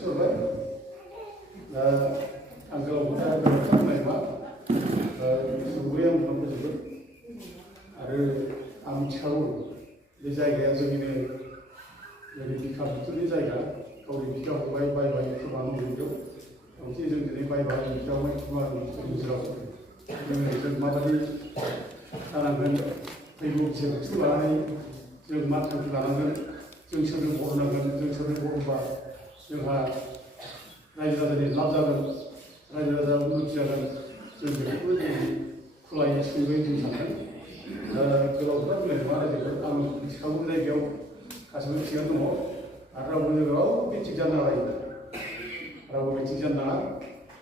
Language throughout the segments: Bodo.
출발. 나 안가보다 그런가이마 수고양 넘어지고 아를 암차고 내 자기가 저기는 여기 비카 붙은 자기가 거기 비카 바이바이 그만 오고 어찌 정들이 바이바이 비카만 그만 오고 그러면 마다리 나는 미국 지역 출발하는 지역 마찬가지 나는 정책을 보호하는 정책을 보호가 영하 라이자들이 남자들 라이자들 운동자들 저기 플라이 친구의 등산은 그러고는 말하자면 아무 지금 내경 가슴을 지어도 뭐 알아보려고 미치지 않나 있다. 알아보 미치지 않나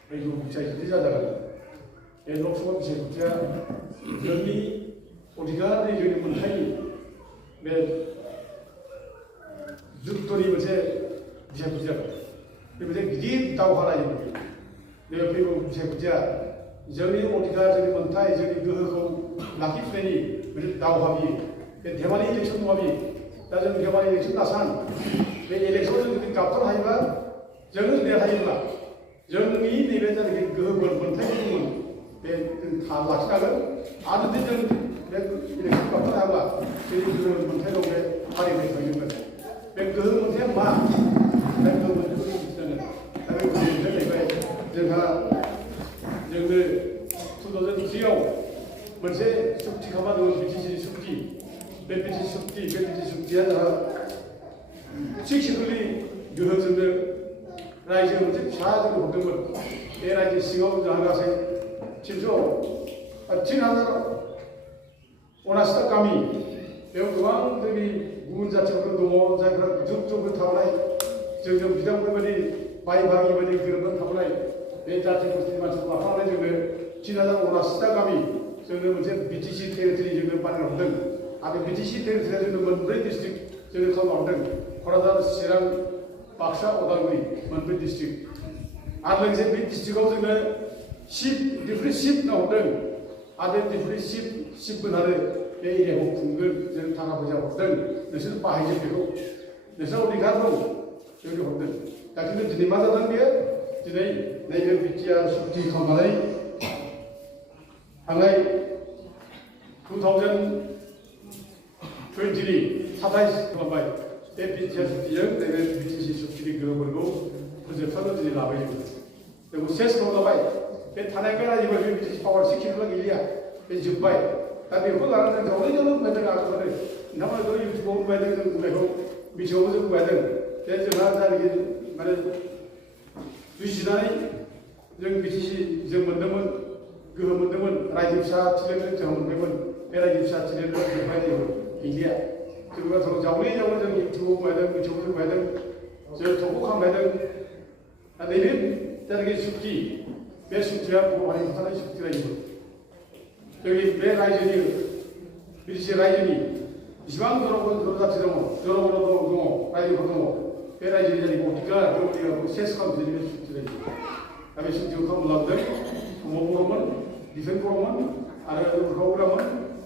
그리고 국자에 기자자가 에녹스원 제국자 연미 우리가 내주는 문화이 매 죽돌이 뭐제 비자부자 그래서 미리 다와라요. 내가 배우 제국자 저기 우리가 저기 문화에 저기 그거 나기 프레니 우리 다와비 대만의 일렉션 모합이 나전 대만의 일렉션 나산 내 일렉션을 그 값을 하이가 저는 내 하이가 정이 내배자는 그걸 문화에 다 락시나가 아는데 저는 이렇게 값을 하가 그 문화로 왜 발휘되어 있는 거죠. 그 문제 마, 그 문제 있잖아요. 다음에 그 문제 제가 여기 투도전 지역 문제 숙지 가봐도 비치시 숙지, 몇 숙지 하자. 식식들이 유학생들 라이즈 문제 사주로 보던 것, 에라이즈 싱어분들 하나씩 진짜 진하나 오나스타 까미 배우 그왕들이 문자적으로 노자그런 쭉쭉을 타고나이 점점 비상물들이 바이바기 버리 그런 건 타고나이 배자적으로 쓰지만 정말 하나의 정말 지나다 오나스타 까미 저는 문제 BTC 테리토리 정도 빠는 없는 아주 BTC 테리토리 정도 먼브레 디스트릭 저는 선 없는 코라다 시랑 박사 오달구리 먼브레 디스트릭 아들 이제 비 디스트릭 없으면 10 디프리 10 나오던 아들 디프리 10분 하는 이게 홍풍들 저는 다 가보자 없던 그래서 빠이지 되고 그래서 우리 가도 여기 없던 근데 지네마다 단계 지네 내가 비치야 숙지 컴바이 항아이 2020 사다이스 컴바이 비치야 숙지역 내가 비치시 숙지를 그어버리고 그래서 서너들이 나와요 그리고 세스 컴바이 타나가라 이걸 비치시 파워 시키는 건 일이야 그래서 바이 tapi aku laran jauh jauh macam apa ni? Nama tu YouTube macam tu macam video tu macam. Jadi jangan jadi mana tujuan yang bisnis yang mendaman, gua mendaman rajibsa cilen jangan mendaman, rajibsa cilen apa dia India. Jadi kalau jauh jauh YouTube macam video tu macam, jadi toko kam macam, ada ini jadi suki, best suki apa orang yang suki lagi. 저기 내 라이전이 비리시 라이전이 이방 들어가지도 들어보러도 라이전도 내 라이전이 아니고 우리가 우리가 세스감 드리는 수준이 그다음에 심지어 컴라운드 모보로만 디fen 프로만 아래로 프로그램은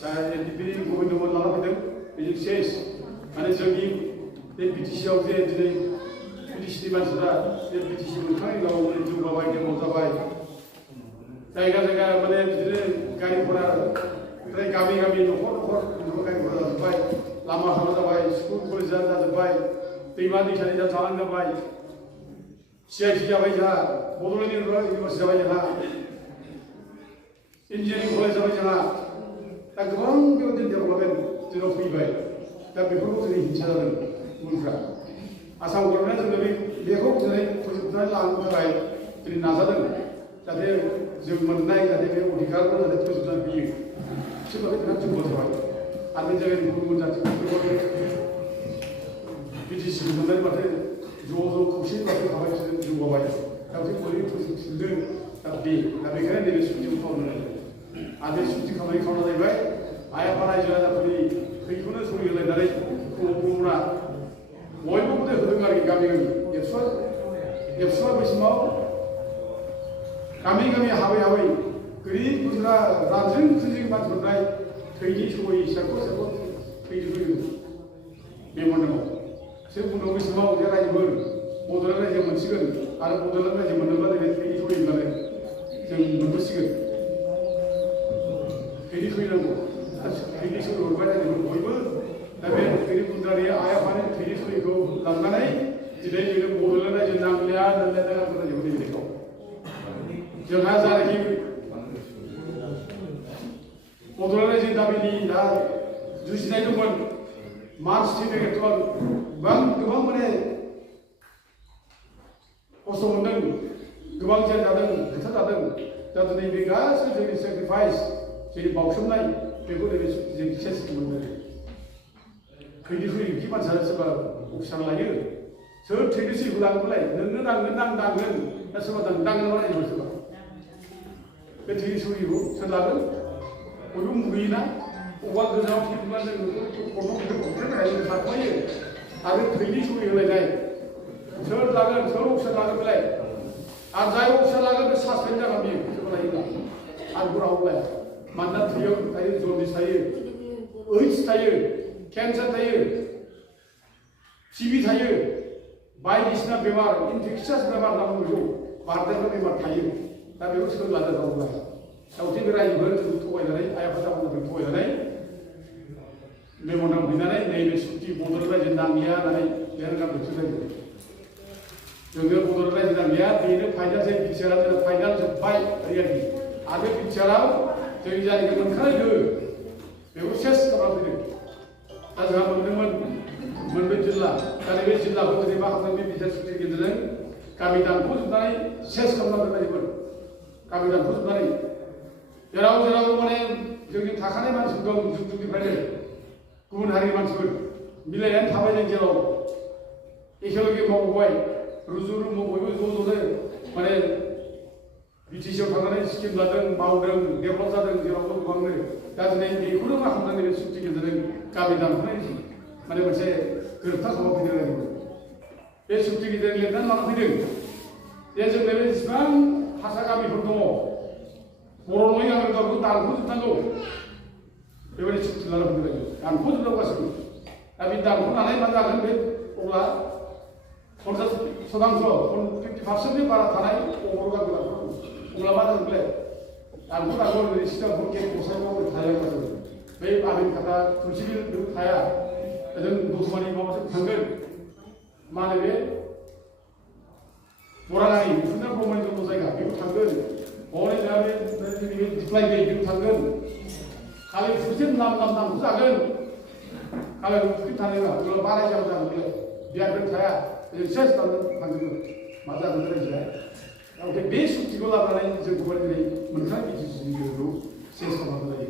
다 비리 고민도 나가거든 이제 세스 아니 저기 내 BTC 하우스에 드는 BTC만 쓰다 내 BTC 문항이 나오는 좀 봐봐 이게 못 잡아 자기가 mana jadi garis bola, kali kami nukor garis bola terbaik, lama sama terbaik, sekolah jalan terbaik, pribadi cari jalan terbaik, siapa baik jalan, bodoh ini universitas baik jalan, engineering college baik jalan, tak orang kita tidak boleh tidak baik, tapi perlu jadi jalan murah. Asal orang itu lebih lekuk jadi tujuan lalu terbaik, jadi nasadan, jadi जों मोननाय जाहाथे बे अधिकारखौ जाहाथे फोजोबनानै होयो एसेबाबो जोंहा जौगाथाबाय आरो बे जायगानि गुबुन जाथिफोरखौबो BTC मोननाय माथो ज' खौसे माथो थाबाय बिसोर जौगाबाय दा बिसोर बोरै फोजोबफिनदों दा बेखायनो नैबे सुक्तिखौ खालामनो आरो बे सुक्ति खालामनाय खालामना जाहैबाय आइ आफा रायजो राजाफोरनि थैखौनो सरि होलायनानै बर'फोरा बयबो गथाय होदों आरोखि गामि एबसुआ बेसिमाव गामि हाबै गोरिब गुन्द्रा रानजों खुंजों मानसिफोरनाय थैनि सबै सेरख' थैजोबो बे मोननांगौ जों बुंनांगौ समाव जे रायजोफोर बड'लेण्ड मोनसिगोन आरो बड'लेण्ड रायजो मोनोब्ला नैबे थैनि थैब्लानो जों मोनबोसिगोन थैनि थैनांगौ थैनि सै हरबाय रायजोफोर बयबो दा बे थैनि बुन्द्रानि आइ आफानि थैनि सैखौ लांनानै दिनै जोङो बड'लेण्ड रायजो नांलाया नांलाया रायजोफोरनि बेलायाव जोंहा जानाखि बड'लेण्ड रायजो दाबिनि दा जुजिनाय दंमोन मार्च 10 गोबां माने खस्थ' मोनदों गोबां जेल जादों खोथा जादों दा दिनै बे गासैबो जोंनि सेक्रिफाइस जोंनि बाउसोमनाय बेखौ नैबे जों सेस मोनदों थैनि थैखि मानसिया सोरबा अफिसार लायो सोर थैनि थैखौ लाङोबालाय नोंनो नांगोन आं नांगोन दा सोरबा नांगोन रायजोफोर सोरबा बे थैनि थैखौ सोर लागोन बयबो मुगैयोना अबेबा गोजानाव थैब्ला जों खर'आव थाखोमायो आरो थैनि सै होलायनाय सोर लागोन सोर अफिसार लागोन बेलाय आरो जाय अफिसार लागोन बे सासपेन्ड जागोन बियो सोरबा लायोब्ला आरो रावबो लाया मानोना थैयाव थायो जन्दिस थायो ओइड्स थायो केन्सार थायो टिबि थायो बायदिसिना बेमार इनफेक्सियास बेमार होनना बुङो बेखौ बारदेरग्रा बेमार थायो दा बेखौ सोर लादों रावबो लाया दाउथे बे रायजोफोर जों थगायनानै आइ आफा जाबोनायफोर थगायनानै मेम'रान्डाम हैनानै नैबे सुक्ति बड'लेण्ड रायजो नांलिया होननानै लिरनानै जायो जोङो बड'लेण्ड रायजो नांलिया बेनो फाइनाल जाय बिटिआरआ जों फाइनाल जोब्बाय ओरैबायदि आरो बिटिआरआव जोंनि जायगायाव मोनखानाय गोहो बेखौ सेस खालामफैदों दा जोंहा मोनदोंमोन मोनब्रै जिल्ला दा नैबे जिल्लाखौ दिनै मा खालामदों बे बिटिआर सुक्तिनि गेजेरजों गामि दानख'जोबनानै सेस खालामना दोननायमोन गामि दानख'जोबनानै जेराव माने जोंनि थाखानाय मानसिफोर दं जुग जुगनिफ्रायनो गुबुन हारिनि मानसिफोर मिलायनानै थाबाय जों जेराव एखेलगे मावबोबाय रुजु रुमु बयबो ज' ज'नो माने बिटिसिआव थांनानै स्किम लादों मावदों डेभेलप जादों जेरावबो गोबांनो दा दिनै बेखौनो मा खालामदों बे सुक्ति गेजेरजों गामि दानख'नाय माने मोनसे गोरोबथा खालामफैदों आरो बे सुक्ति गेजेरजों लिरनानै लाना फैदों जे जों नैबे जेसेबां हारसा गामिफोर दङ बर' नङै गामिफोरखौ दानख'जोबनांगौ बेबायदि सुक्ति लाना फैदों दानख'जोबनांगौ गासैबो दा बे दानख'नानै मा जागोन बे अब्ला 50% 50%नि बारा थानाय बर' गामिफोर अब्ला मा जागोन बेलाय दानख'नांगौ सिगांफोर गेट गसाइगाव थाया बै आमिन खाथा तुलसिबिल बेबो थाया जों दतमानि माबाजों थांगोन मा होनो बे बरागारि उफुन्द्रा ब्रह्मनि जन्म जायगा बेबो थांगोन हरै जोंहा बे दिप्लाय दै बेबो थांगोन खालि फुरसे नामखौ जागोन खालि फुरसे थानाय नङा बाराय जागोन बेलाय बियारबो थाया सेस थांजोबगोन मा जागोन रायजोआ ओमफ्राय बे सुक्तिखौ लानानै जों दिनै मोनखानाय बिटिसिनि गोहोखौ सेस खालामनांगौ जायो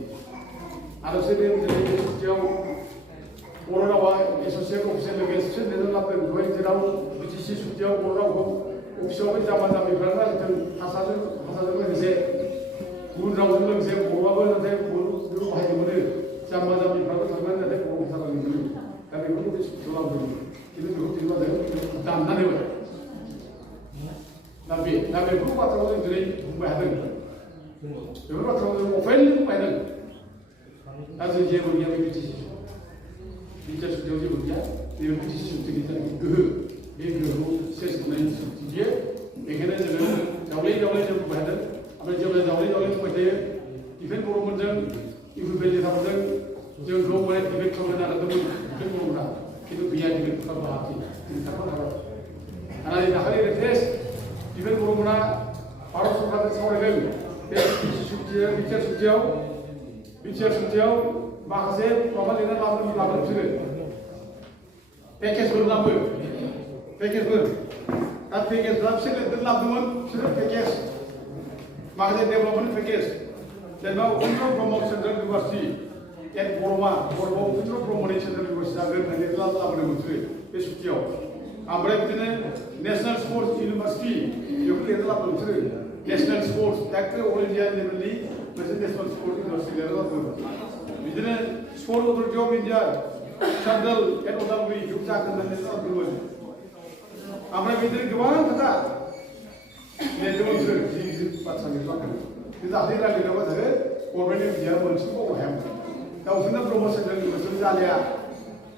आरो बे सुक्तियाव बर' रावा एस'सियेट अफिसियेल लेंगुवेज लिरना लाबोदों दहाय जेराव बिटिसि सुक्तियाव बर' रावखौ अफिसाव बे जाम्बा जाम्बिफ्रा जादों हारसाजों लोगोसे गुबुन रावजों लोगोसे बर'आबो नाथाय बर' बाहायनो मोनो जाम्बा जाम्बिफ्राबो थांनानै नाथाय बर' रायज्लायनो मोनो दा बेखौनो बे सुक्तियाव लाबोदों खिन्थु बेखौ जेनेबा जों दाननानै होबाय दा बेफोर बाथ्राखौ जों दिनै बुंबाय हादों बेफोर बाथ्राखौ जों अफेनलि बुंबाय हादों दा जों जेबो गैया बे बिटिसि सुक्तियाव जेबो गैया बे बिटिसि सुक्तिनि जानाखि गोहो बे गोहोखौ सेस खालामनायनि सुक्ति बियो बेखायनो जोङो जावले जों बुंबाय हादों ओमफ्राय जेब्ला जावले बुंबाय थायो डिफेन्स बर'मोनजों इउ पि पि एल नेताफोरजों जोंखौ माने डिबेट खालामनो नागिरदोंमोन डिफेन्स बर'फोरा खिन्थु गैया डिबेट खालामनो हायाखै जों थांबाय आरो दाखालि लेटेस्ट डिफेन्स बर'मोना भारत सरकारजों सावरायदों बे बिटिआर सुक्तियाव माखासे माबा लिरना लाबोदों बिसोरो पेकेजफोर लाबो पेकेजफोर दा पेकेजफ्रा बिसोर लिरनानै लाबोदोंमोन बिसोरो पेकेज माखासे डेभेलपमेन्ट पेकेज जेनेबा उपेन्द्र ब्रह्म सेन्ट्रेल इउनिभार्सिटि एट बरमा उपेन्द्र ब्रह्मनि सेन्ट्रेल इउनिभार्सिटि जागोन होननानै लिरनानै लाबोदोंमोन बिसोरो बे सुक्तियाव ओमफ्राय बिदिनो नेशनेल स्पर्ट्स इउनिभार्सिटि बेखौ लिरना लाबोदों बिसोरो नेशनेल स्पर्ट्स एखे अल इन्डिया लेभेलनि मोनसे नेशनेल स्पर्ट्स इउनिभार्सिटि लिरना लाबोदों बिदिनो sport authority of India central at Udalguri बेखौ जागोन होननानै लिरना लाबोदोंमोन ओमफ्राय बिदिनो गोबां खोथा लिरदोंमोन बिसोर जि बाथ्रा लिरलांदों खिन्थु दाख्लै रायज्लायनायाव जादों गभर्नमेन्ट बिटिआर मोनसेबो मावनो हायामोन दा उपेन्द्र ब्रह्म सेन्ट्रेल इउनिभार्सिटि जालिया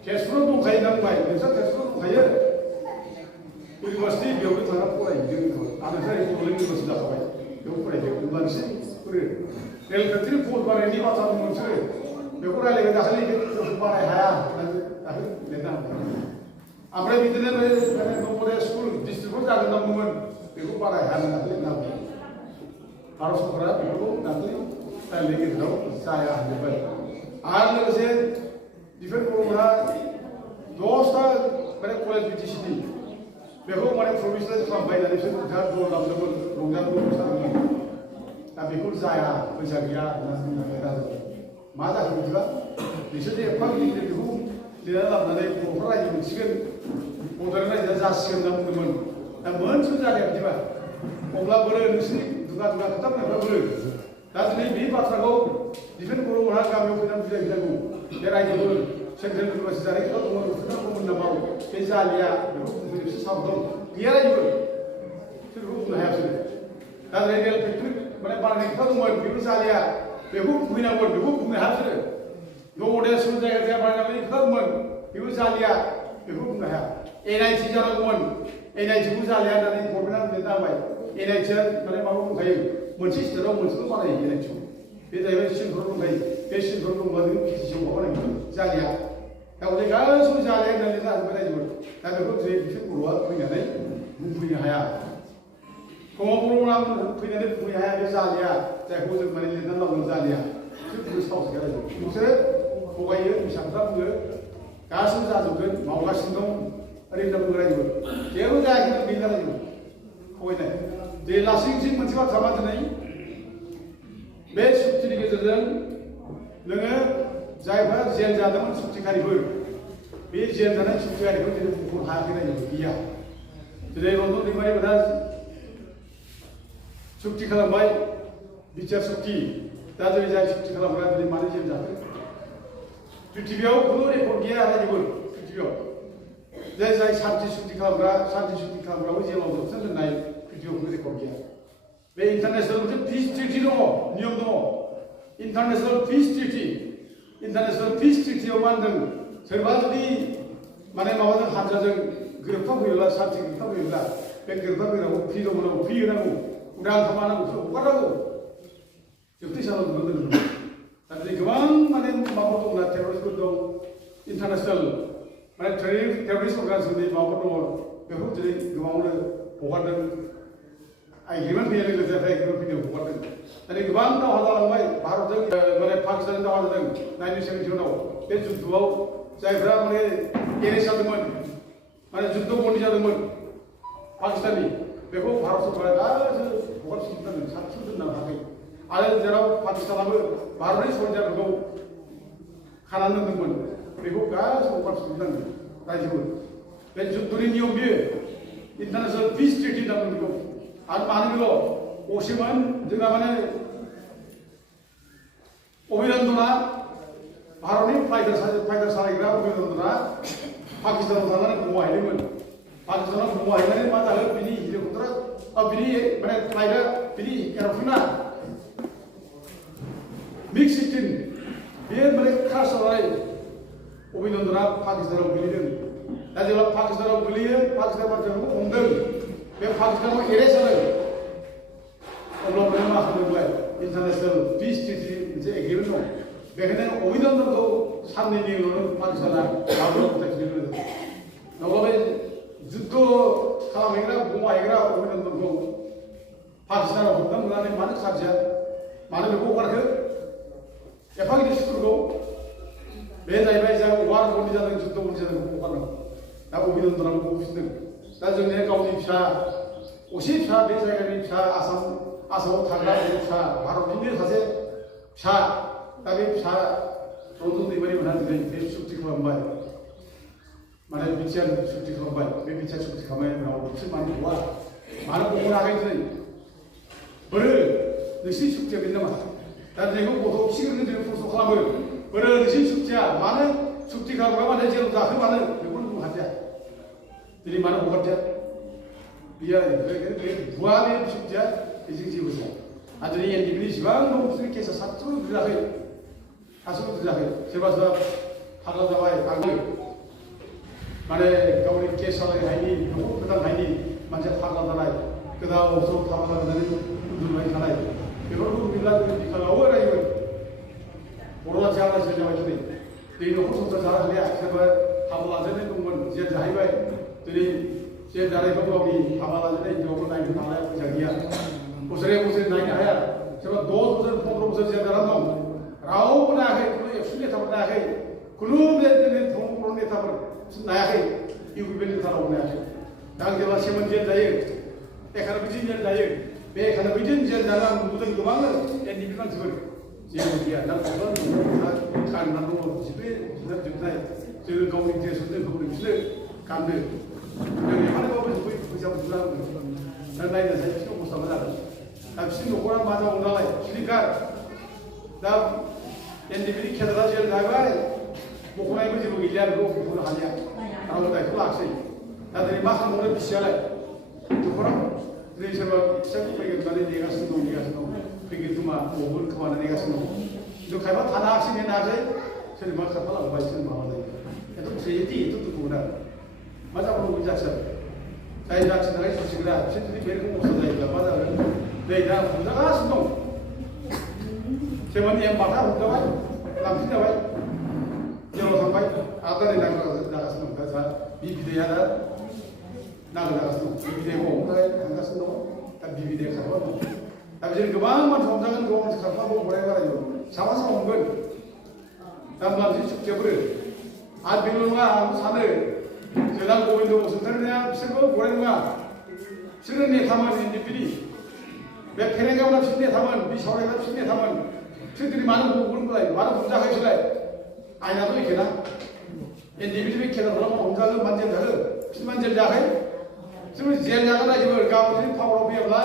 तेजपुराव दंखायो होनना बुंबाय नोंस्रा तेजपुराव दंखायो university बेयावनो थांना फरायो जों आंनिफ्राय बड'लेण्ड इउनिभारसिटि जाखाबाय बेयाव फरायदों होनब्लानोसै फोरो रेल फेक्टरि पस्ट बानायनायनि बाथ्रा बुंनो नोंसोरो बेखौ रायलायगोन दाखालि पस्ट बानाय हाया होननानै दाखालि लिरना होबाय ओमफ्राय बिदिनो बे नवोदय स्कुल डिस्ट्रिक्टआव जागोन होनना बुंदोंमोन बेखौ बानाय हाया होनना दाखालि लिरना होबाय भारत सरकारा बेफोरखौ दाखालि रायलायनायनि गेजेराव जाया होनजोब्बाय आरो लोगोसे बेफोर बर'फोरा 10टा माने कलेज बिटिसिनि बेखौ माने प्रभिजनेल खालामबाय होननानै बिसोर बिराद दल दामदोंमोन रंजादोंमोन मोसादोंमोन दा बेखौ जाया फैसा गैया होननानै बुंनानै रायजाबाय मा जाखो बिदिबा बिसोर एफा गिदिर बेखौ लिरना लाबोनानै बर'फ्रा रायजो मोनसिगोन बड'लेण्ड रायजोआ जासिगोन होनना बुंदोंमोन दा मोनसेबो जालिया बिदिबा अब्ला बोरो नोंसोरनि दुगा दुगा खोथा बुंनायफ्रा बोरो दा दिनै बे बाथ्राखौ बिफोर बर'फोरा गामियाव फैनानै बुजायफैनांगौ बे रायजोफोर सेन्ट्रेल इउनिभारसिटि जानाय खोथा दंमोन खोथा दंमोन नामा बे जालिया बेखौ बुंनो बिसोर साहस दं गैया रायजोफोर बिसोर बेखौ बुंनो हाया बिसोरो दा रेल फेक्टरि माने बानायनाय खोथा दंमोन बेखौ जालिया बेखौ बुंहैनांगोन बेखौ बुंनो हाया बिसोरो नवोदय स्कुल जायगा जायगा बानायनानै खोथा दंमोन बेखौ जालिया बेखौ बुंनो हाया एनआईटि जानांगौमोन एनआईटिखौ जालिया होननानै गभर्नमेन्टआ लिरना होबाय एनआईटिआ माने माबा दंखायो मोनसे स्टेटआव मोनसेल' बानायो एनआईटिखौ बे जाहैबाय सिलफोराव दंखायो बे सिलफोराव दंबा जों पिटिसिआव माबानांगोन जालिया दा हले गासिबो जालिया होननानै लिरना होजोबबाय रायजोफोर दा बेखौ दिनै बिसोर बर'आ फैनानै बुंफैनो हाया बर'आ फैनानै बुंफैनो हाया बे जालिया जायखौ जों माने लिरनानै लाबोनो जालिया बिसोर साहस गैया रायजो बिसोरो थगायो बिसाफ्रा बुङो गासिबो जाजोबगोन मावगासिनो दं ओरैनो बुङो रायजोफोर जेबो जायाखै गैला रायजोफोर थगायनाय जे लासैसै मोनसे बाथ्रा मा दिनै बे सुक्तिनि गेजेरजों नोङो जायफ्रा जेल जादोंमोन सुक्तिखारिफोर बे जेल जानाय सुक्तिखारिखौ दिनै बुंनो हायाखै रायजोफोर गैया दिनै रन्जन दैमारिमोनहा सुक्ति खालामबाय बिटिआर सुक्ति दा दिनै जाय सुक्ति खालामग्रा दिनै मानो जेल जाखो पृथिबियाव खुनु रेकर्ड गैया रायजोफोर पृथिबियाव जाय शान्ति सुक्ति खालामग्राबो जेलाव जोबस्रां दोननाय पृथिबियाव खुनु रेकर्ड गैया बे इन्टारनेशनेल मोनसे पिस ट्रिटि दङ नियम दङ इन्टारनेशनेल पिस ट्रिटियाव मा होनदों सोरबा जुदि माने माबाजों हानजाजों गोरोबथा फैयोब्ला शान्ति गोरोबथा फैयोब्ला बे गोरोबथा फैनांगौ फ्रिदम होनांगौ फ्रि होनांगौ उदां खालामनांगौ हगारनांगौ जोबथेसानाव दोननांगौ दा दिनै गोबां माने माबाफोर दंना टेररिस्टफोर दं इन्टारनेशनेल माने टेररिस्ट अर्गानाइजेसननि माबाफोर दङ बेखौ दिनै गोबाङावनो हगारदों एग्रिमेन्ट फैनाय लोगो लोगो एग्रिमेन्ट फैनायाव हगारदों दिनै गोबां दावहा जालांबाय भारतजों माने पाकिस्तानजों दावहा जादों 1971 बे जुद्धआव जायफ्रा माने एरेस्ट जादोंमोन माने जुद्ध बन्दी जादोंमोन पाकिस्ताननि बेखौ भारत सरकारा गासैबो हगारफिननांगोन साबसिन दोननो हायाखै आरो जेराव पाकिस्तानाबो भारतनि सल्जारफोरखौ खानानै दोनदोंमोन बेखौ गासैबो हगारफिननांगोन रायजोफोर बे जुद्धनि नियम बियो इन्टारनेशनेल पिस ट्रिटि होनना बुङो बेखौ आरो मानो बेल' असेमोन जोंना माने अभिनन्दना भारतनि फाइटार सालायग्रा अभिनन्दना पाकिस्तानाव थांनानै बमा हैदोंमोन पाकिस्तानाव बमा हैनानै मा जाखो बिनि हेलिकप्टारा बिनि माने फ्लाइटआ बिनि एर'प्लेना मिग 16 बेयो माने क्रास जानानै अभिनन्दना पाकिस्तानाव गोलैदों दा जेब्ला पाकिस्तानाव गोलैयो पाकिस्तान मानसिफोरखौ हमदों बे पाकिस्तानाव एरेस्ट जादों अब्ला माने मा खालामबाय इन्टारनेशनेल पिस ट्रिटि मोनसे एग्रिमेन्ट दं बेखायनो अभिनन्दनखौ साननैनि उनावनो पाकिस्ताना भारतआव गथायफिननो होदों नङाबा बे जुद्ध खालामहैग्रा बमा हैग्रा अभिनन्दनखौ पाकिस्तानाव हमना मोननानै मानो खारजिया मानो बेखौ हगारखो एफा गिदिर सुथुरखौ बे जाहैबाय जाय वार बन्दी जादों जुद्ध बन्दी जादों बेखौ हगारनांगौ दा अभिनन्दनाबो गफिनदों दा जोंनि गावनि फिसा असे फिसा बे जायगानि फिसा आसामाव थाग्रा फिसा भारतनिनो सासे फिसा दा बे फिसा रन्जन दैमारिमोनहा दिनै बे सुक्ति खालामबाय माने बिटिआर सुक्ति खालामबाय बे बिटिआर सुक्ति खालामनायनि उनाव बिसोर मानो गवा मानो गनो हायाखै दिनै बोरो नोंसिनि सुक्तिया बेनो नामा दा दिनैखौ गथ' खिसिगोन दिनै प्रश्न खालामो बोरो नोंसिनि सुक्तिया मानो सुक्ति खालामग्रा मानो जेराव जाखो मानो बेखौनो बुंनो हादिया दिनै मानो हगारदिया बियो बुवा बे सुक्तिया बेजों जेबो जाया आरो दिनै एनडिपिनि इसिबां दं बिसोरनि केसा सासेबो बुजाखै सोरबा फाग्ला जाबाय माने गावनि केस सालायनो हायिनि न'खर फोथांनो हायिनि मोनसे फाग्ला जानाय गोदाव सोराव थाबा जानानै उन्दुबाय थानाय बेफोरखौ नुयोब्ला जोंनि बिखाङावबो रायगोन बर' जाथिया रायजो जाबाय दिनै दै न'खर संसार जानो हालिया सोरबा हाबा लाजेननाय दंमोन जेल जाहैबाय दिनै जेल जानायखौ गावनि हाबा लाजेननाय हिनजावखौ नायनो हानाय फैसा गैया बोसोरे बोसोरे नायनो हाया सोरबा 10 बोसोर 15 बोसोर जेल जानानै दं रावबो नायाखै खुनु एबसु नेताफोर नायाखै खुनु बर' नेताफोर नायाखै इउ पि पि नेताफोर नायाखै दा आं जेब्ला सेमोन जेल जायो 11 दिन जेल जायो बे 11 दिन जेल जाना आं नुदों गोबां एनडिपि मानसिफोर जेबो गैया दा गानना दङ जिबे जोबनाय जोङो गावनि ड्रेसखौ जोंखौ बिसोरो गानदो जों एफानैबाबो जों फैसा बुरजा दा नायनो जायो बिसोरनि अबस्थाबो जादों दा बिसोरनि न'खरा मा जाबावो नालाय सिलिंखार दा एनडिपिनि केन्द्रआ जेल जाबाय बख'नायबो जेबो गैलिया बेखौ बख'नो हालिया रावबो दायथ' लाखिसै दा दिनै मा खालामबावनो बिसियालाय न'खराव दिनै सोरबा फिसा फैगोन होननानै नेगासिनो दं फैगोन खोमा बबावगोन खोमा होननानै नेगासिनो दं खिन्थु खायफा थानो हायाखिसै नेनो हायाखै सोरनिबा खारफालांबाय सोर माबा जायो एथ' ट्रेजेडि एथ' दुखु मोना मा जाबावगौ जाथिया जाय जाथिनि थाखाय सौसिग्रा बिसोर जुदि बे रोखोम अबस्था जायोब्ला मा जागोन नै दा हमजागासिनो दं सेमोन एम बाथा हमजाबाय लांफिनजाबाय जेराव थांबाय आदारै जागासिनो दं दा बिबिदैया दा नांगौ जागासिनो दं बिबिदैखौ हमनो थाखाय थांगासिनो दं दा बिबिदै खारफा दं दा बिदिनो गोबां मानसि हमजागोन गोबां मानसि खारफा बराय बारायगोन साफा साफा हमगोन दा मानसि सुखियाफोर आरो बेल' नङा आं सानो जोंना गबिन्द बसुमतारीया बिसोरबो बराय नङा बिसोरो नेतामोन एनडिपिनि बे फेरेंगावना बिसोर नेतामोन बि सावरायग्रा बिसोर नेतामोन बिसोर दिनै मानो हमगोनलाय मानो हमजाखै बिसोरलाय आयनाथ' एखेना एनडिपिनि बे केन्द्रफोराव हमजागोन मानो जेल जागोन बिसोर मानो जेल जायाखै बिसोर जेल जागोन रायजोफोर गाबोन जुदि पावाराव फैयाब्ला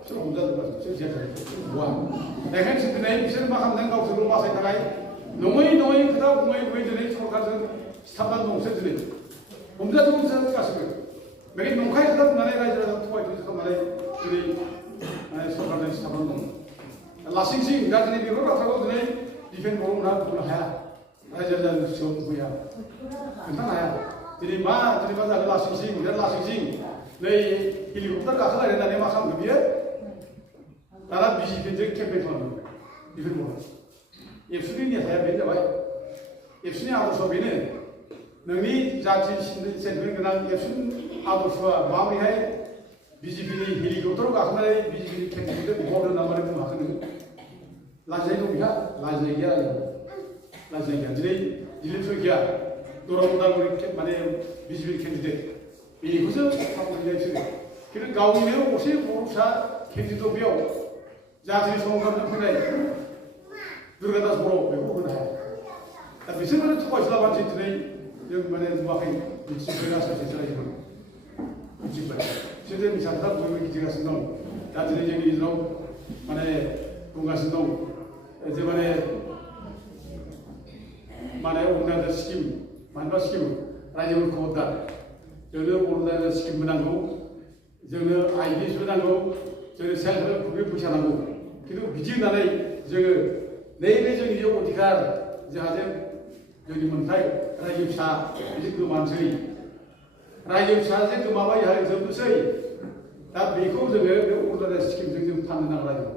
बिसोर हमजाजोबगोन बिसोर जेल जागोन बहा बेखायनो बिसोर दिनै बिसोर मा खालामदों गावसोरखौ बासायनो थाखाय नङै खोथा बुङै दिनै सरकारजों सिथाबनानै दं बिसोर दिनै हमजाजोबो बिसोर गासैबो बेखायनो नंखाय खोथा बुंनानै रायजो राजा थगायथ'सो खालामनानै दिनै सरकारजों सिथाबनानै दं लासिंसिं दा दिनै बेफोर बाथ्राखौ दिनै दिफेन बर'मोनहा बुंनो हाया रायजो राजानि गोसोआव फैया खोन्थानो हाया दिनै मा जाखो लासिंसिं दा लासिंसिं नै हेलिकप्टार गाखोलायनाय होननानै मा खालामदों बियो दाना बिजेपिजों केम्पेइन खालामदों दिफेन बर'आ एबसुनि नेताया बेनो जाबाय एबसुनि आदर्शआ बेनो नोंनि जाथि सेन्टिमेन्ट गोनां एबसुनि आदर्शआ माबोरैहाय बिजेपिनि हेलिकप्टाराव गाखोनानै बिजेपिनि केन्डिडेटखौ भट होना मानो बुंनो हाखो नोङो लाजिनाय दं बिहा लाजिनाय गैया लाजिनाय गैया दिनै दिलीप सयखिया दरं उदालगुरि माने बिजेपि केन्डिडेट बेखौसो खालामनाय बिसोरो खिन्थु गावनिनो असे बर' फिसा केन्डिडेट बेयाव जाथिनि सरकारजों फैनाय दुर्गादास बर' बेखौ होनो हाया दा बिसोरनो थगायसुला मानसि दिनै जों माने नुवाखै मिथिबाय आसाम रायजोफोर मिथिबाय बिसोरो मिसाफ्रा बयबो गिदिंगासिनो दं दा दिनै जोंनि गेजेराव माने बुंगासिनो दं जे माने अरुणाचल स्किम मानोबा स्किम रायजोफोरखौ हरदार जोंनो अरुणाचल स्किमबो नांगौ जोंनो आइडिसबो नांगौ जोंनो सेल्फ हेल्प ग्रुपनि फैसा नांगौ खिन्थु बिदि होननानै जोङो नैबे जोंनि जे अधिकार जाहाथे जोंनि मोन्थाय रायजो फिसा बिदि गोमानोसै रायजो फिसा जे गोमाबाय जोबनोसै दा बेखौ जोङो बे अरुणाचल स्किमजों जों फाननो नाङा रायजो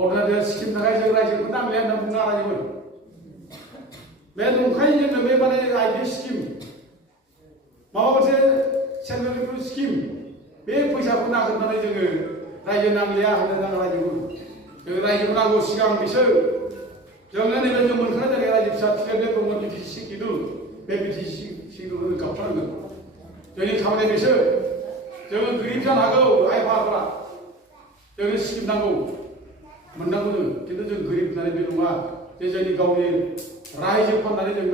अरुणाचल स्किम थाखाय जों रायजोखौ नांलाया होनना बुंनो रायजोमोन बे नंखाय जोंनो बे माने आइडि स्किम माबा मोनसे सेन्ट्रेल हेल्प स्किम बे फैसाखौ नांगोन होननानै जोङो रायजो नांलिया होननो नाङा रायजोखौ जों रायजोखौ नांगौ सिगां बिसोर जोंनो नैबे जों मोनखानाय जायगाया रायजो फिसा थिखांनाय दंमोन बिटिसि सिकिदुल बे बिटिसि सिकिदुलखौ गाबथारनांगोन जोंनि खामानिया बिसोर जोङो गोरिब जानो हागौ आइ आफाफ्रा जोंनो स्किम नांगौ मोननांगौ जों खिन्थु जों गोरिब होननानै बे नङा जे जोंनि गावनि रायजो फाननानै जों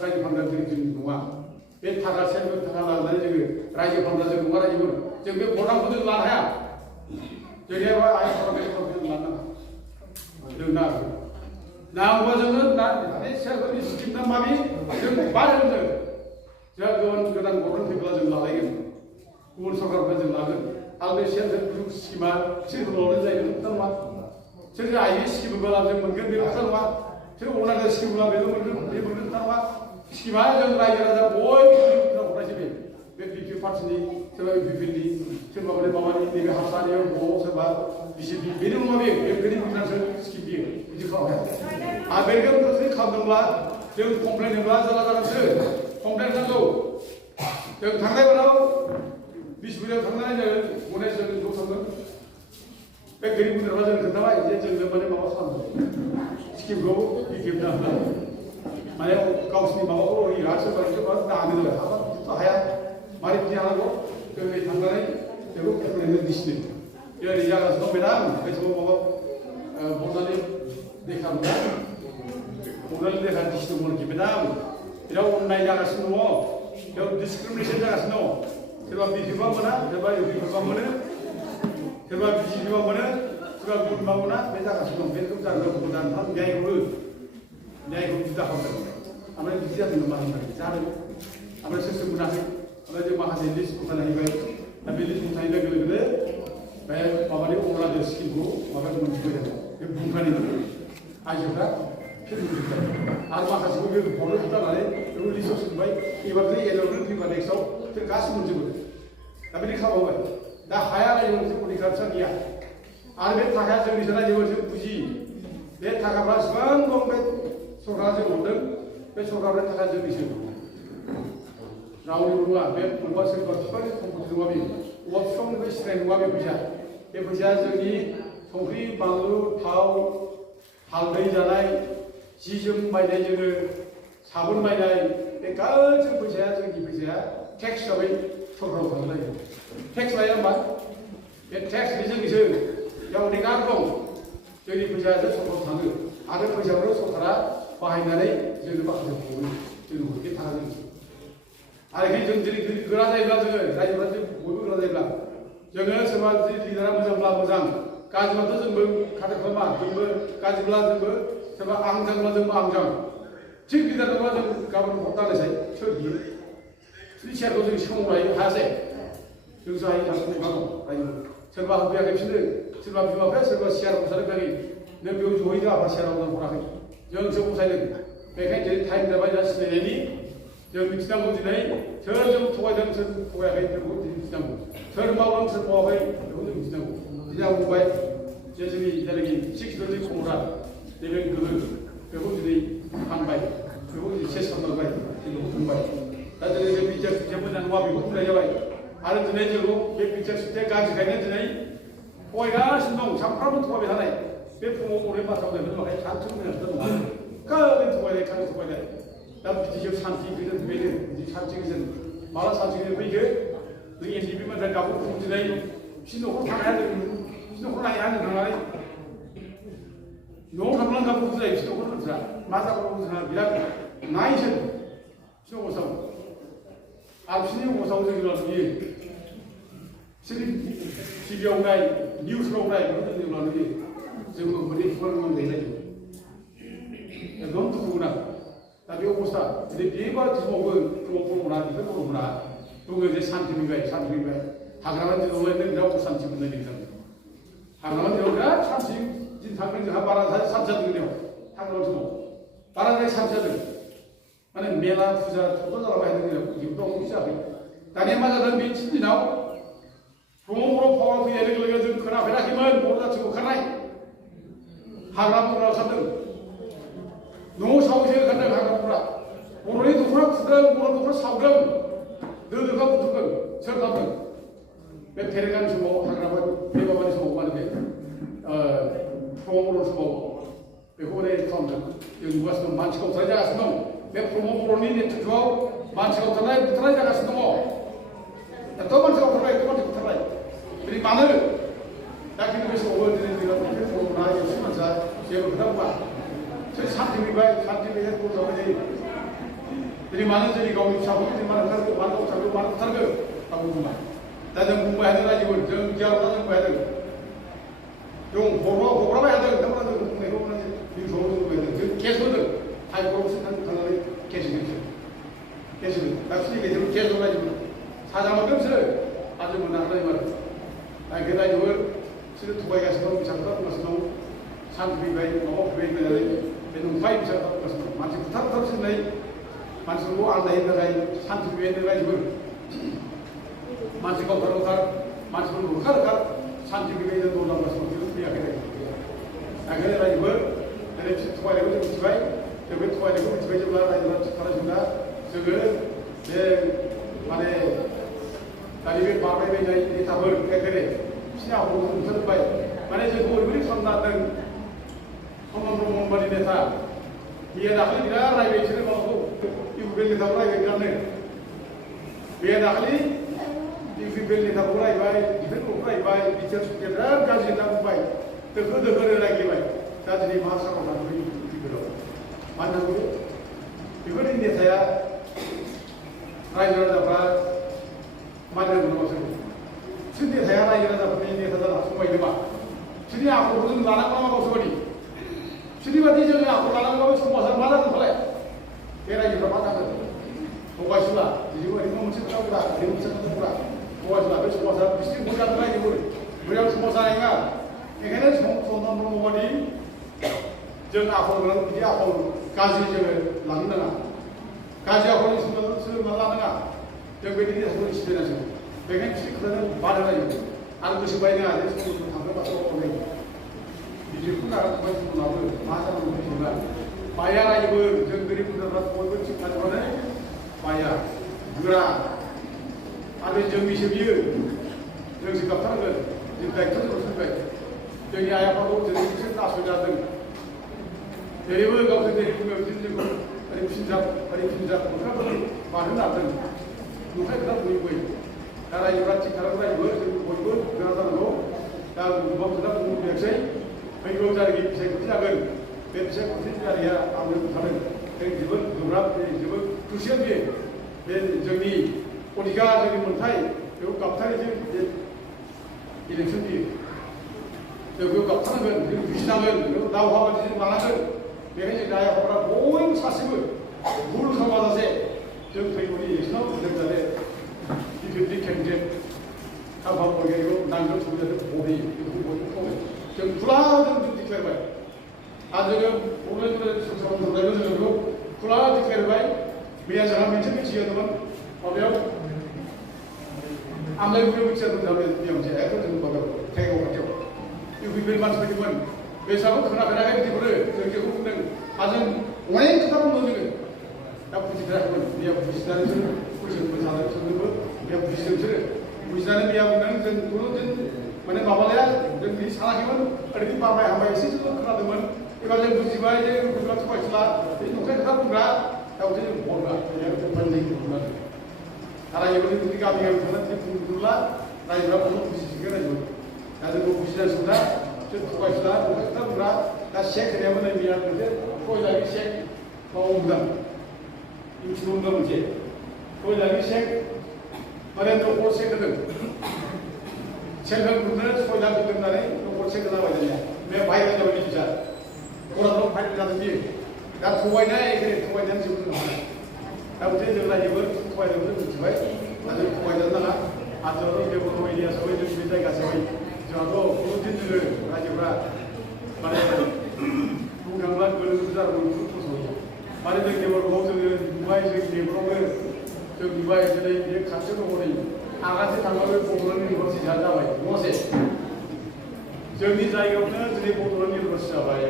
रायजो फानग्रा गोरिब जों नङा बे थाखा सेरबो थाखा लानानै जोङो रायजो फानग्रा जों नङा रायजोफोर जों बे भटारखौ जों लानो हाया जोंनि आइ आफाफ्रा बे भटारखौ जों लानो नाङा जों नांगौबा जोङो माने सेल्फ स्किम ना माबि जों बाहायगोन जोंहा गोदान गभर्नमेन्ट फैब्ला जों लालायगोन गुबुन सरकारफ्रा जों लागोन आरो बे सेल्फ ग्रुप स्किमा सोरखौल' जायो खोथा नङा सोर आइडि स्किम होब्ला जों मोनगोन बे खोथा नङा सोर अरुणाचल स्किम होब्ला बेल' मोनगोन बे मोनगोन खोथा नङा 시기만 전 라이저라다 뭐이라고 그러시면 몇 비피 파트니 제가 비피니 제가 그래 마마니 내가 합사니요 뭐 제가 비시비 미니멈이 몇 그림 그나서 시기비 이제 가야 아메리칸 것이 감동라 저 컴플레인을 하자라서 컴플레인하고 저 당대가라고 비시비를 당나라에 보내서는 조선은 몇 그림 그나서 그다가 이제 정면만에 마마 산다 시키고 비기다 만약 가우스니 마마고 이 아서 가지고 나는 하고 또 하야 말이 그냥 하고 그 당나라에 결국 컴플레인을 디시는 여기 야가서 매랑 그래서 뭐 보다니 내가보다 보다니 내가 디시는 거는 기배다 이라고 온라인 야가서 뭐 여기 디스크리미네이션 야가서 너 제가 비비가 뭐나 제가 비비가 뭐는 제가 비비가 뭐는 제가 비비가 뭐나 내가 가서 너 맨날 자는 거보다 한 내가 주다 하고 아무래도 비자는 거 많이 나지 자는 아무래도 실수 문화에 아무래도 마하세 리스 부산에 이거 나빌리스 부산에 그래 왜 바바리 올라들 시키고 바바리 문 주고 되는 그 분간이 아주가 필요합니다. 아마하시고 그 번호 주다가래 그 리소스 바이 이바들이 예전으로 비가 넥서 그 가스 문제고 나빌리 가봐 나 하야가 이거 우리 감사기야 아르베 타가 저기서나 이거 굳이 내 타가 봐서만 공배 소가지 못든 왜 소가를 타가 저기서 나오는 거가 왜 불과실 것 빨리 공부들과비 워프성의 시간과 보자. 이 보자 저기 송크리 방루 타우 할베이잖아요. 지점 마이네즈를 4분 마이나이 까지 보자 저기 보자. 텍스업이 서로 달라요. 텍스 마이나 텍스 비즈니스 야 우리가 공 저기 보자 저 서로 타는 아는 보자로 소타라 바이나리 저기 바꿔서 보고 저기 그렇게 타는 아니 전들이 그러다 이거 저거 라이브한테 뭐 그러다 이거 저거 서마들이 리더라 모장 까지마도 좀 가다 그만 좀 까지블라 좀 서마 앙장마 좀 앙장 지금 리더가 좀 가면 못 따라서 저기 스리치아도 좀 시공라이 하세 여기서 아이 장군 가고 아니 설마 한비야 캡시는 설마 비마 앞에 설마 시아로 사는 병이 내 병이 오이가 아파 시아로 보라고 영적 무사는 백한 이제 타임 잡아야 시내니 여기 지난번 전에 저좀 토가던 저 토가야 했던 거 지난번 저를 마음은 저 토가야 여기 지난번 바이 제주미 이달기 식스들이 공부라 내가 그거 주디 한바이 그거 세상만 바이 이거 한바이 나중에 저 비자 제보장 와비 못나 야바이 아는 전에 저거 그 비자 수때까지 가는 전에 거기가 신동 잠깐만 토가비 하나에 배풍 오래 맞아도 되는 거 잔뜩 그냥 떠는 까는 토가야 가는 토가야 나 비디오 산티 그런 왜는 이제 산책에서 말아 산책에 그게 그게 리뷰만 잘 가고 공지네 신호를 타야 돼 신호를 아예 하는 거야 너무 가만 가고 공지네 신호를 자 맞아 보고 사람 미라 나이션 신호고성 신호고성 저기라서 이 시리 TV오라이 뉴스로라이 그런 데라는 게 지금 머리 풀어놓는 데 있는 너무 두구나 tapi usaha jadi dia baru semoga kelompok itu berumrah tunggu dia santai baik hagaran itu orang itu dia usaha sih benar gitu hagaran itu dia santai jadi hagaran itu habaran saya santai gitu dia hagaran itu baran saya santai gitu mana mela puja itu orang lain itu gitu usaha tadi mana dan bincang di nau kelompok orang itu yang lagi itu kena bela kiman bola cukup kena hagaran itu orang santai 너무 사오셔야 간다 가라구나. 오늘이 누구나 부담, 오늘 누구나 사오름. 너희가 붙은 건 설가면 몇 테레간 주고 하나만 대법원에 주고 하는데 프로모로 주고 배고래 처음에 여기 누가 쓰면 많지가 없어야 자가서 몇 프로모로니 주고 많지가 없어야 붙어야 자가서 또 많지가 없어야 또 많지가 없어야 그리 마늘 나기는 것이 오버드는 데가 프로모나 열심히 자 제가 그다음 봐 저 30이 바이 30이 해도 저번에 들이 많은 저리 거기 잡으면 많은 사람 많은 사람 많은 사람 하고 그만 나는 공부해야 되나 이거 저 기하고 나는 공부해야 돼 용 보러 봐야 돼 너무나 내가 오늘 이 좋은 공부해야 돼 계속은 아이고 무슨 하나를 계시겠죠 낚시 계속 가지고 사장은 없어요 아주 뭐 나라에 말이야 아니 그다 이걸 지금 두바이 가서 너무 비싸다 그래서 너무 상품이 너무 비싸다 배는 파이 비싸다 그래서 마치 부탁 없이 मानसिफोरखौ आलदायनो थाखाय सान्थि बेनो थाखाय जोबोर मानसि गावथार गावथार मानसिफोरखौ होखार सान्थि बेबायदिनो दं नांगौ समाव फैयाखै ओंखायनो रायजोबो दिनै थगायनायखौ जों मिथिबाय जों बे थगायनायखौ मिथिबाय जेब्ला रायजोफोरा थिग खालामजोबना जोङो बे माने दानि बे बारबायबायनाय नेताफोर एखेबारे बिसिनि आखलखौ नुथारजोब्बाय माने जोंखौ ओरैबायदि खालामना समान ब्रह्मबादि नेता बियो दाखालि बिराद रायबाय बिसोरो माबाखौ इउपिपिएल नेताखौ रायबाय बिरादनो बे दाखालि इउपिपिएल नेताखौ रायबाय बिफोरखौ रायबाय बिटिआर सुटिया बिराद गाज्रि होनना बुंबाय दोखो दोखो रायग्लिबाय दा दिनै मा साराव थांबाय इउपिपिएलाव मा होननांगौ बेफोरनि नेताया रायजो राजाफ्रा मानो होननांगौ बिसोर नेताया रायजो राजाफोरनि नेता जानो हासंबाय नामा बिसोरनि आखलखौ जों लानांगौ नामा गावसोर बायदि बिसोरनि बायदि जोङो आखल लानांगौबा समाजा मा जागोन फालाय बे रायजोफ्रा मा जागोन थगायसुला बिदिबो ओरैनो मोनसे खोथा बुंला ओरैनो मोनसे खोथा बुंला थगायसुला बे समाजा बिसोरनि मोजां रायजोबो मोजां समाज जानाय नङा बेखायनो सनातन ब्रह्मबादि जों आखल गोनां बिदि आखल गाज्रि जोङो लानो नाङा गाज्रि आखलनि सोलोंना लानाङा जों बेनि नेताखौ सिबिनांगौ बेखायनो बिसोरनि खोथाजों बाद होनायो आरो गोसो बायनाङा जे समाजखौ थांनो बाथौ अनेक बिदिखौ नागारबाय समाबो मा जानांगौ मिथिला बाया रायबो जों गोरिब गुन्द्राफ्रा बयबो थिग थाजोबानो बाया गोरा आरो जोंनिसो बियो जोंसो गाबथारगोन जों दायित्व जों फैबाय जोंनि आइ आफाखौ जेरै बिसोर नासयजादों जेरैबो गावसोर जेरै बुङो बिदिनो जोंखौ ओरै फिनजाब खोथाफोर मानो लादों नंखाय खोथा बुङै दा रायजोफ्रा थिग खालामो रायजोबो जों बयबो गोरा जानांगौ दा गोबां खोथा बुंनो फैयाखै फैगौ जारिनि फिसायखौसो जागोन बे फिसायखौसो जारिया आंनो बुंखादों जों जोबोद गोब्राब जोबोद क्रुसियेल बे जोंनि अधिकार जोंनि मोन्थाय बेखौ गाबथारिजों बे इलेक्सन बियो जों बेखौ गाबथारनांगोन जों बुजिनांगोन बेखौ दावहा बायदि जों लानांगोन बेखायनो जों दाय आफाफ्रा बयबो सासेबो भुल खालामाजासे जों फैगौनि इलेक्सनाव जों जाहाथे बिजेपि केन्डिडेट खाफा बयगारिखौ नांगोल सुबिदाखौ बहैयो बेखौ बयबो खावलायो जों खुला जों दिक्लेयारबाय आरो जोङो बड'लेण्ड संसदआव जोङो बेखौ खुला दिक्लेयारबाय मैया जोंहा मोनसे मिथियोमोन माबायाव आमलाइगुरियाव मिथियामोन जोंहा मैया मोनसे एकदम जों माबायाव थेगाव खाथियाव इउपिपिएल मानसि फैदोंमोन बे हिसाबै खोनाफेराखै बिदिखौनो जों बेखौ बुंदों आरो जों अनेक खोथा बुंदों जोङो दा बुजिफेराखैमोन मैया बुजिनानै जों कुइसनबो जादों सोंदोंबो मैया बुजिदों बिसोरो बुजिनानै मैया बुंदों जों माने माबालाया जों बिदि सानाखैमोन ओरैनो बारबाय हाबाय एसे जों खोनादोंमोन एबार जों बुजिबाय जे गुजरात थगायसुला बे नंखाय खोथा बुंग्रा दाउसो जों बर'आ बुंनांगौ आरो रायजोफोरनि जुदि गामि थानानै बुंदोंब्ला रायजोफ्रा बहुत बुजिसिगोन रायजो दा जोंखौ बुजिनांसिगौ दा जों थगायसुला नंखाय खोथा बुंग्रा दा सेक होनायाबो नै मैया मोनसे थगायजारि सेक मावो बुंदों इउटुबाव बुंदों मोनसे थगायजारि सेक माने न'खर सेक होदों सेक होनो 6 लाख होदों होननानै न'खर सेक होनाबाय दानिया बे भाइरेल जाबाय निउसआ खौरांआव भाइरेल जादों बियो दा थगायनानै जेबो नङा दा मोनसे जों रायजोबो थगायनायखौ जों मिथिबाय दा जों थगायजानो नाङा आरो जोंहाथ' डेभेलप एरिया हिसाबै जों बे जायगा हिसाबै जोंहाथ' खुनुदिन जोङो रायजोफ्रा माने बुंनो थाङोब्ला गोरों जादोंमोन बुहुद खस्थ' माने जों डेभेलपआव जोङो नुबाय जों डेभेलपआवनो जों नुबाय दिनै बे खाथियाव दङ नै आगानसे थांबाबो बड'लेण्ड इउनिभारसिटिया जाबाय नङासे जोंनि जायगायावनो दिनै बड'लेण्ड इउनिभारसिटि जाबाय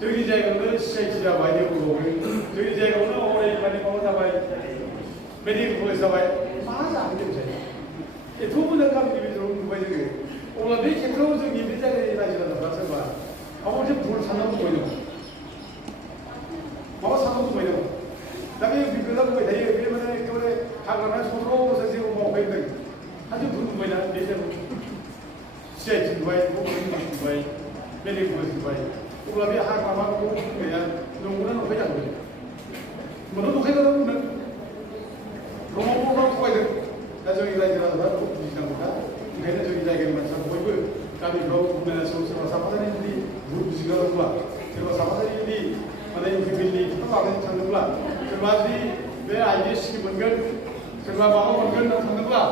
जोंनि जायगायावनो सिआइटि जाबाय डेभेलपआवनो जोंनि जायगायावनो हरै माने माबा जाबाय मेडिकेल कलेज जाबाय मा जानो जोंसै एथ' मोजां गामिनि गेजेराव नुबाय जोङो अब्ला बे खेत्रआव जोंनि बे जायगानि रायजो राजाफ्रा सोरबा माबा मोनसे भुल साननानै बुंबाय दं माबा साननानै बुंबाय दं दा बे बिगोला बुंबाय थायो बे माने एखेबारे हाग्रामा 17 बोसोर जेबो मावबाय होनदों हाजो भुल बुंबायना बे जायगायाव सिआइटि नुबाय बड'लेण्ड नुबाय मेडिकेल कलेज नुबाय अब्ला बे हाग्रामाखौ बुंनाया नंगौना नंखाय जागोन मोननो नंखाय जादों बुंदों ब्रह्मपुत्रआव थगायदों दा जोंनि रायजो राजाफ्रा बेखौ बुजिनांगौ दा ओंखायनो जोंनि जायगानि मानसिफ्रा बयबो गामिफ्राव बुंनायाव सोरबा साफाजारि जुदि भुल बुजिग्रा दंब्ला सोरबा साफाजारि जुदि माने इउपिपिएलनि खोथा लानानै थांदोंब्ला सोरबा जुदि बे आइडि स्किम मोनगोन सोरबा माबा मोनगोन होनना थांदोंब्ला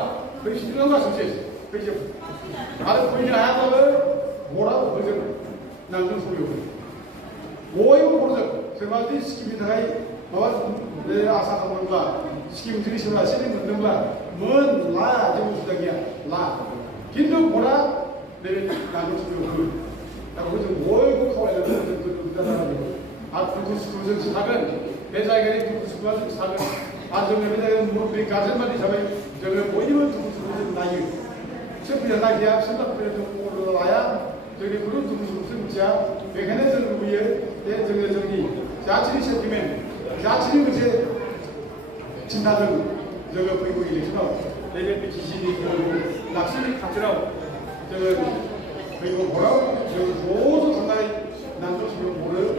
फैफिननांगौ गासैबो फैजोब आरो फैनो हायाब्लाबो भटआ होजोब नांगोल सलियाव बयबो हरजोब सोरबा जुदि स्किमनि थाखाय 아사 동물과 스kim 들이시라 시리 문등과 뭔 라 아주 수작이야 라 긴도 보라 내 나도 주요 나고 좀 월고 커야 되는 그 그것은 사건 배자에게 그것은 사건 아정에 배자에 무릎이 가슴만이 잡아요 저거 보이면 그것은 나이 셔프야 나기야 생각들을 좀 올라와야 저기 그런 그것은 자 메커니즘 위에 저기 자치리 셔프면 자치리 문제 진단은 저거 보이고 이래서 내가 지신이 낙선이 같으라고 저거 그리고 뭐라고 저기 모두 상당히 난도 지금 모르고